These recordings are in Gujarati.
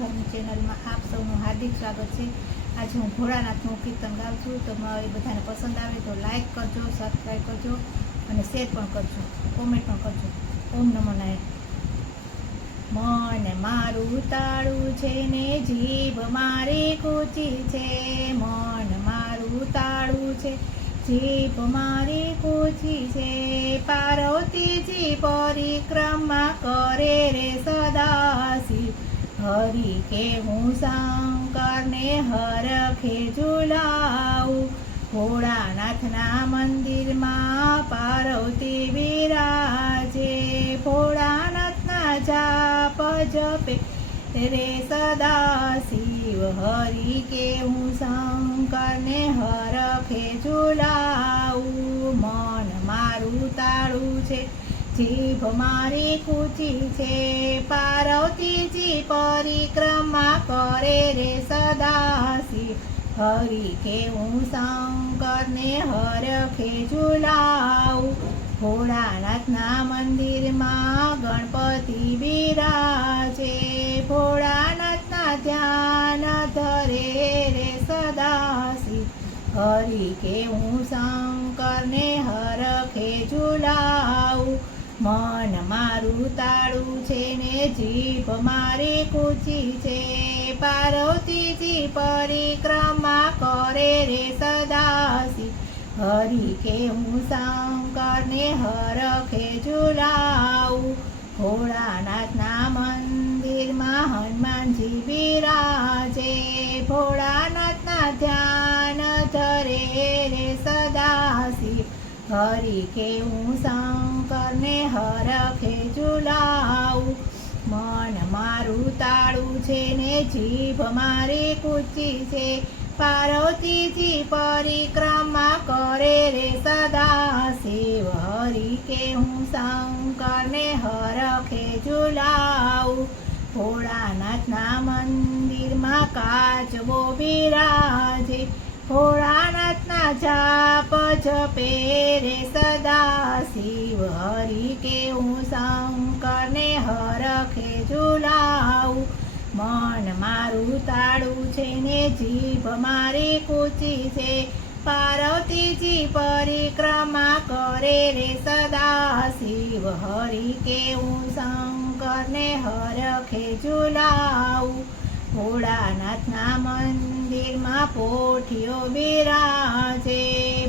ધર્મ ચેનલમાં આપ સૌનું હાર્દિક સ્વાગત છે। આજે હું ભોળાનાથનું કીર્તન ગાઉં છું। તો એ બધાને પસંદ આવે તો લાઈક કરજો, સબસ્ક્રાઈબ કરજો અને શેર પણ કરજો, કોમેન્ટ પણ કરજો। ઓમ નમો નારાયણ। મન મારું તાળું છે ને જીભ મારી કૂચી છે, મન મારું તાળું છે જીભ મારી કૂચી છે। પાર્વતીજી પરિક્રમા કરે રે સદાશિવ, હરિ કે હું શંકરને હરખે ઝુલાવું। ભોળાનાથના મંદિરમાં પાર્વતી બિરાજે, ભોળાનાથના જાપ જપે રે સદાશિવ, હરિ કે હું શંકરને હરખે ઝુલાવું। મન મારું તાળું છે જીભ મારી કૂચી છે, પાર્વતીજી પરિક્રમા કરે રે સદાશિવ, હરિ કે હું શંકરને હરખે ઝુલાવું। ભોળાનાથના મંદિરમાં ગણપતિ બિરાજે, ભોળાનાથના ધ્યાન ધરે રે સદાશિવ, હરિ કે હું શંકરને હરખે ઝુલાવું। મન મારું તાળું છે ને જીભ મારી કૂચી છે, પાર્વતીજી પરિક્રમા કરે રે સદાશિવ, હરિ કે હું શંકરને હરખે ઝુલાવું। ભોળાનાથના મંદિરમાં હનુમાનજી બિરાજે, ભોળાનાથના ધ્યાન ધરે રે સદાશિવ, હરિ કે હું શંકરને હરખે ઝુલાવું। મન મારું તાળું છે ને જીભ મારી કૂચી છે, પાર્વતીજી પરિક્રમા કરે રે સદાશિવ, હરિ કે હું શંકરને હરખે ઝુલાવું। ભોળાનાથના મંદિરમાં કાચબો બિરાજે, ભોળાનાથના જાપ જપે રે સદાશિવ, હરિ કે હું શંકરને હરખે ઝુલાવું। મન મારું તાળું છે ને જીભ મારી કૂચી છે, પાર્વતીજી પરિક્રમા કરે રે સદાશિવ, હરિ કે હું શંકરને હરખે ઝુલાવું। ભોળાનાથના મંદિરમાં પોઠીઓ બિરાજે,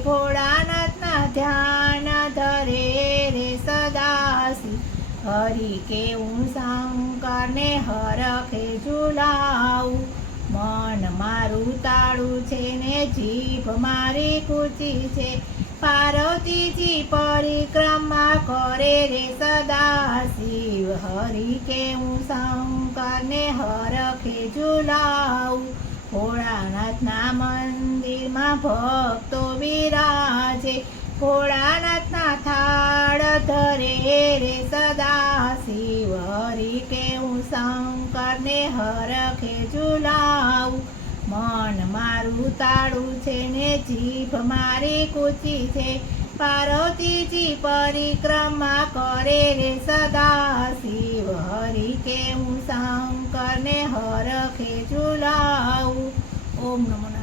ભોળાનાથના ધ્યાન ધરે રે સદાશિવ, હરિ કે હું શંકરને હરખે ઝુલાવું। મન મારું તાળું છે ને જીભ મારી કૂચી છે, પાર્વતીજી પરિક્રમા કરે રે સદાશિવ, હરિ કે હું શંકરને હરખે ઝુલાવું। ભોળાનાથના મંદિરમાં ભક્તો બિરાજે, ભોળાનાથના થાળ ધરે રે સદાશિવ, હરિ કે હું શંકરને હરખે ઝુલાવું। મન મારું તાળું છે ને જીભ મારી કૂચી છે, પાર્વતીજી પરિક્રમા કરે રે સદાશિવ, હરિ કે હું શંકરને હરખે ઝુલાવું। ઓમ નમો નારાયણ।